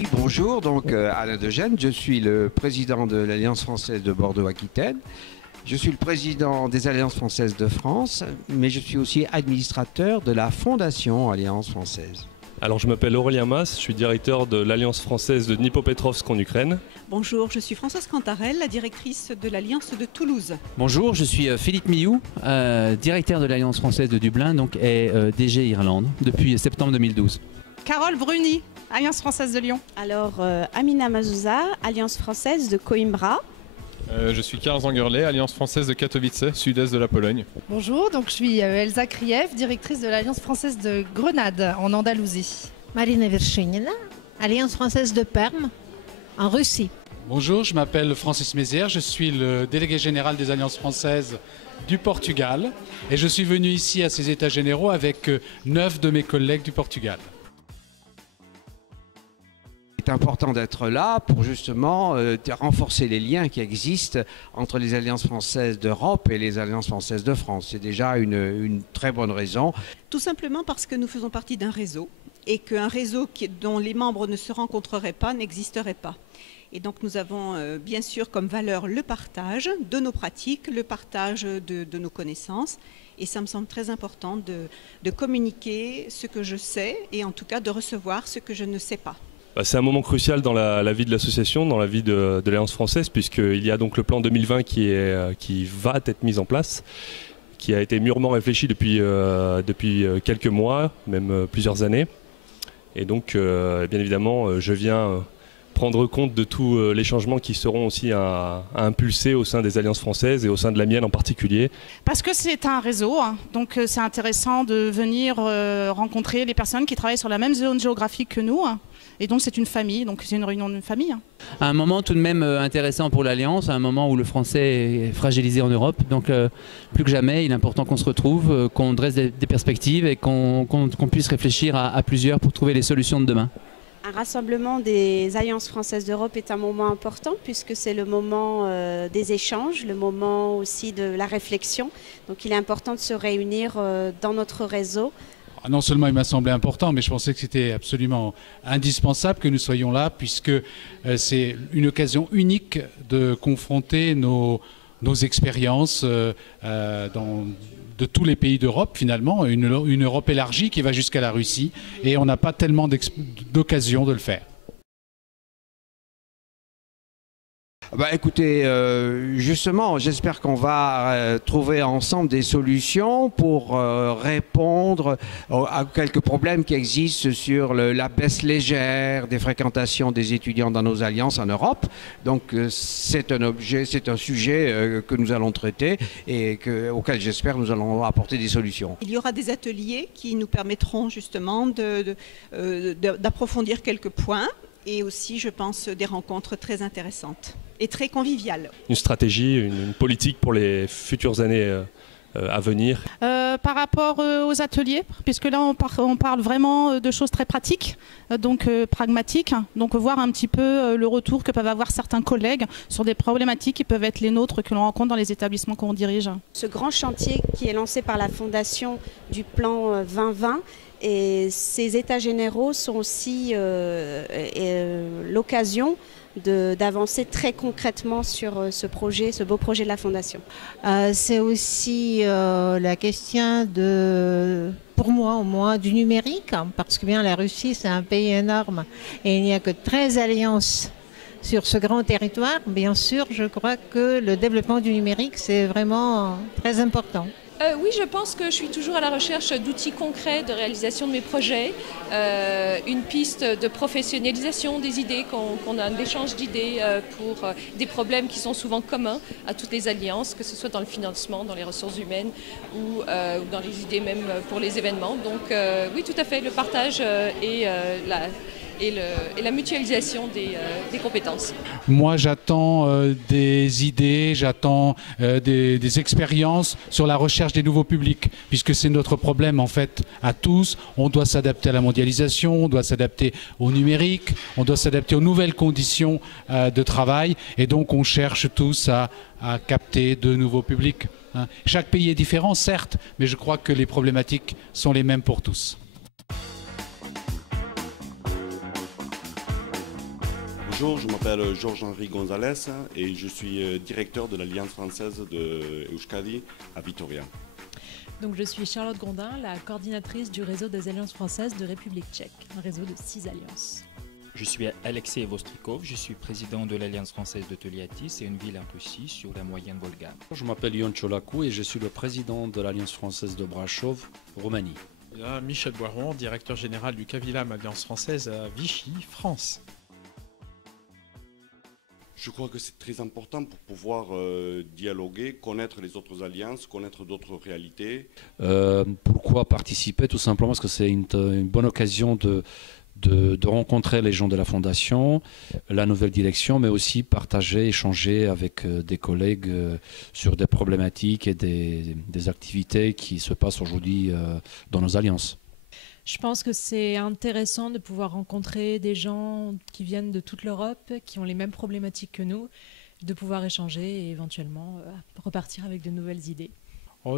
Oui, bonjour, donc Alain Degène, je suis le président de l'Alliance française de Bordeaux-Aquitaine. Je suis le président des Alliances françaises de France, mais je suis aussi administrateur de la Fondation Alliance française. Alors je m'appelle Aurélien Mas, je suis directeur de l'Alliance française de Dnipropetrovsk en Ukraine. Bonjour, je suis Françoise Cantarel, la directrice de l'Alliance de Toulouse. Bonjour, je suis Philippe Millou, directeur de l'Alliance française de Dublin donc, et DG Irlande depuis septembre 2012. Carole Bruni, Alliance française de Lyon. Alors, Amina Mazouza, Alliance française de Coimbra. Je suis Karl Zangerle, Alliance française de Katowice, sud-est de la Pologne. Bonjour, donc je suis Elsa Kriev, directrice de l'Alliance française de Grenade, en Andalousie. Marina Verchinina, Alliance française de Perm, en Russie. Bonjour, je m'appelle Francis Mézières, je suis le délégué général des Alliances françaises du Portugal et je suis venu ici à ces États généraux avec 9 de mes collègues du Portugal. C'est important d'être là pour justement renforcer les liens qui existent entre les Alliances françaises d'Europe et les Alliances françaises de France. C'est déjà une très bonne raison. Tout simplement parce que nous faisons partie d'un réseau et qu'un réseau dont les membres ne se rencontreraient pas n'existerait pas. Et donc nous avons bien sûr comme valeur le partage de nos pratiques, le partage de nos connaissances. Et ça me semble très important de communiquer ce que je sais et en tout cas de recevoir ce que je ne sais pas. C'est un moment crucial dans la vie de l'association, dans la vie de l'Alliance française, puisqu'il y a donc le plan 2020 qui va être mis en place, qui a été mûrement réfléchi depuis quelques mois, même plusieurs années. Et donc, bien évidemment, je viens prendre compte de tous les changements qui seront aussi à impulser au sein des Alliances françaises et au sein de la mienne en particulier. Parce que c'est un réseau, donc c'est intéressant de venir rencontrer les personnes qui travaillent sur la même zone géographique que nous. Et donc c'est une famille, donc c'est une réunion d'une famille. Un moment tout de même intéressant pour l'Alliance, un moment où le français est fragilisé en Europe. Donc plus que jamais, il est important qu'on se retrouve, qu'on dresse des perspectives et qu'on puisse réfléchir à plusieurs pour trouver les solutions de demain. Un rassemblement des Alliances françaises d'Europe est un moment important puisque c'est le moment des échanges, le moment aussi de la réflexion. Donc il est important de se réunir dans notre réseau. Non seulement il m'a semblé important, mais je pensais que c'était absolument indispensable que nous soyons là puisque c'est une occasion unique de confronter nos expériences de tous les pays d'Europe finalement, une Europe élargie qui va jusqu'à la Russie et on n'a pas tellement d'occasion de le faire. Écoutez, justement, j'espère qu'on va trouver ensemble des solutions pour répondre à quelques problèmes qui existent sur la baisse légère des fréquentations des étudiants dans nos alliances en Europe. Donc c'est un sujet que nous allons traiter et auquel j'espère nous allons apporter des solutions. Il y aura des ateliers qui nous permettront justement d'approfondir quelques points. Et aussi, je pense, des rencontres très intéressantes et très conviviales. Une stratégie, une politique pour les futures années à venir. Par rapport aux ateliers, puisque là on parle vraiment de choses très pratiques, donc pragmatiques, donc voir un petit peu le retour que peuvent avoir certains collègues sur des problématiques qui peuvent être les nôtres que l'on rencontre dans les établissements qu'on dirige. Ce grand chantier qui est lancé par la Fondation du plan 2020, et ces états généraux sont aussi l'occasion d'avancer très concrètement sur ce beau projet de la Fondation. C'est aussi la question pour moi au moins, du numérique, parce que bien la Russie c'est un pays énorme et il n'y a que 13 alliances sur ce grand territoire. Bien sûr, je crois que le développement du numérique c'est vraiment très important. Oui, je pense que je suis toujours à la recherche d'outils concrets de réalisation de mes projets, une piste de professionnalisation des idées, qu'on a un échange d'idées pour des problèmes qui sont souvent communs à toutes les alliances, que ce soit dans le financement, dans les ressources humaines ou dans les idées même pour les événements. Donc oui, tout à fait, le partage et la mutualisation des compétences. Moi, j'attends des idées, j'attends des expériences sur la recherche des nouveaux publics, puisque c'est notre problème en fait à tous. On doit s'adapter à la mondialisation, on doit s'adapter au numérique, on doit s'adapter aux nouvelles conditions de travail, et donc on cherche tous à capter de nouveaux publics. Chaque pays est différent, certes, mais je crois que les problématiques sont les mêmes pour tous. Bonjour, je m'appelle Georges-Henri Gonzalez et je suis directeur de l'Alliance française de Euskadi à Vitoria. Donc je suis Charlotte Grondin, la coordinatrice du réseau des Alliances françaises de République tchèque, un réseau de 6 alliances. Je suis Alexei Vostrikov, je suis président de l'Alliance française de Toliati, c'est une ville en Russie sur la moyenne Volga. Je m'appelle Ion Cholakou et je suis le président de l'Alliance française de Brasov, Roumanie. Michel Boiron, directeur général du Cavilam Alliance française à Vichy, France. Je crois que c'est très important pour pouvoir dialoguer, connaître les autres alliances, connaître d'autres réalités. Pourquoi participer? Tout simplement parce que c'est une bonne occasion de rencontrer les gens de la Fondation, la nouvelle direction, mais aussi partager, échanger avec des collègues sur des problématiques et des activités qui se passent aujourd'hui dans nos alliances. Je pense que c'est intéressant de pouvoir rencontrer des gens qui viennent de toute l'Europe, qui ont les mêmes problématiques que nous, de pouvoir échanger et éventuellement repartir avec de nouvelles idées.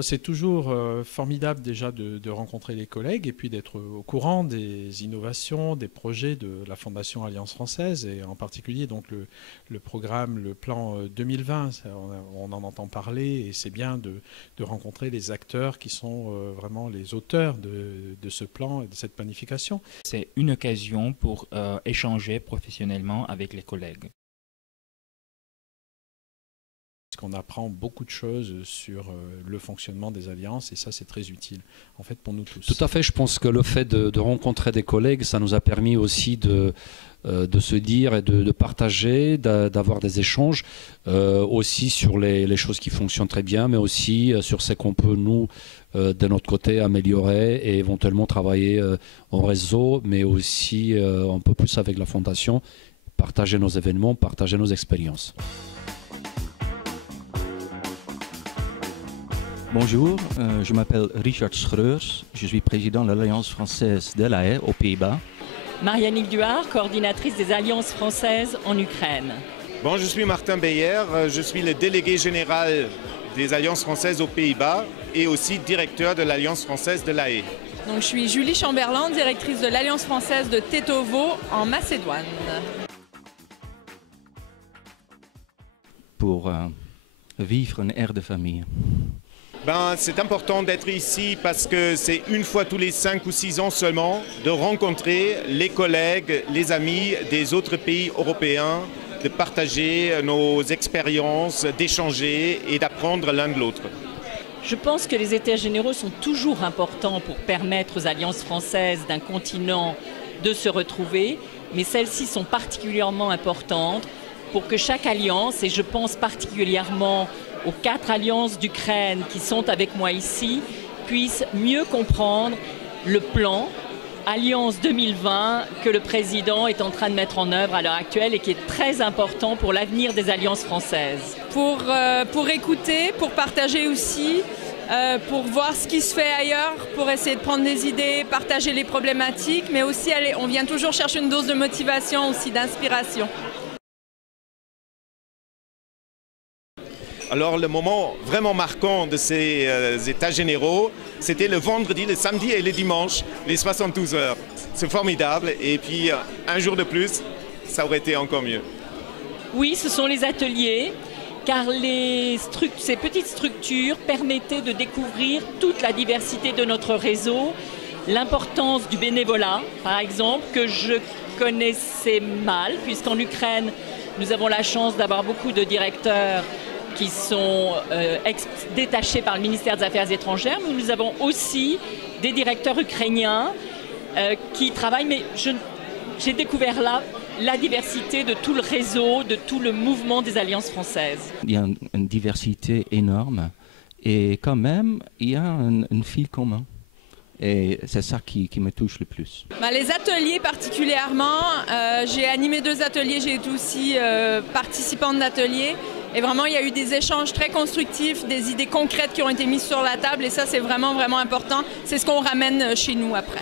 C'est toujours formidable déjà de rencontrer les collègues et puis d'être au courant des innovations, des projets de la Fondation Alliance française et en particulier donc le programme, le plan 2020. On en entend parler et c'est bien de rencontrer les acteurs qui sont vraiment les auteurs de ce plan et de cette planification. C'est une occasion pour échanger professionnellement avec les collègues. Qu'on apprend beaucoup de choses sur le fonctionnement des alliances et ça c'est très utile en fait pour nous tous. Tout à fait, je pense que le fait de rencontrer des collègues, ça nous a permis aussi de se dire et de partager, d'avoir des échanges aussi sur les choses qui fonctionnent très bien, mais aussi sur ce qu'on peut nous de notre côté améliorer et éventuellement travailler en réseau, mais aussi un peu plus avec la Fondation, partager nos événements, partager nos expériences. Bonjour, je m'appelle Richard Schreurs, je suis président de l'Alliance française de La Haye aux Pays-Bas. Marianne Duard, coordinatrice des Alliances françaises en Ukraine. Bon, je suis Martin Beyer, je suis le délégué général des Alliances françaises aux Pays-Bas et aussi directeur de l'Alliance française de La Haye. Donc, je suis Julie Chamberlain, directrice de l'Alliance française de Tetovo en Macédoine. Pour vivre une ère de famille. C'est important d'être ici parce que c'est une fois tous les 5 ou 6 ans seulement de rencontrer les collègues, les amis des autres pays européens, de partager nos expériences, d'échanger et d'apprendre l'un de l'autre. Je pense que les États généraux sont toujours importants pour permettre aux alliances françaises d'un continent de se retrouver, mais celles-ci sont particulièrement importantes pour que chaque alliance, et je pense particulièrement aux 4 alliances d'Ukraine qui sont avec moi ici, puissent mieux comprendre le plan Alliance 2020 que le président est en train de mettre en œuvre à l'heure actuelle et qui est très important pour l'avenir des alliances françaises. Pour écouter, pour partager aussi, pour voir ce qui se fait ailleurs, pour essayer de prendre des idées, partager les problématiques, mais aussi on vient toujours chercher une dose de motivation aussi, d'inspiration. Alors le moment vraiment marquant de ces états généraux, c'était le vendredi, le samedi et le dimanche, les 72 heures. C'est formidable et puis un jour de plus, ça aurait été encore mieux. Oui, ce sont les ateliers, car ces petites structures permettaient de découvrir toute la diversité de notre réseau, l'importance du bénévolat, par exemple, que je connaissais mal, puisqu'en Ukraine, nous avons la chance d'avoir beaucoup de directeurs qui sont détachés par le ministère des Affaires étrangères. Nous avons aussi des directeurs ukrainiens qui travaillent, mais j'ai découvert là la diversité de tout le réseau, de tout le mouvement des alliances françaises. Il y a une diversité énorme et quand même, il y a un fil commun. Et c'est ça qui me touche le plus. Les ateliers particulièrement, j'ai animé 2 ateliers, j'ai été aussi participante d'ateliers. Et vraiment, il y a eu des échanges très constructifs, des idées concrètes qui ont été mises sur la table. Et ça, c'est vraiment, vraiment important. C'est ce qu'on ramène chez nous après.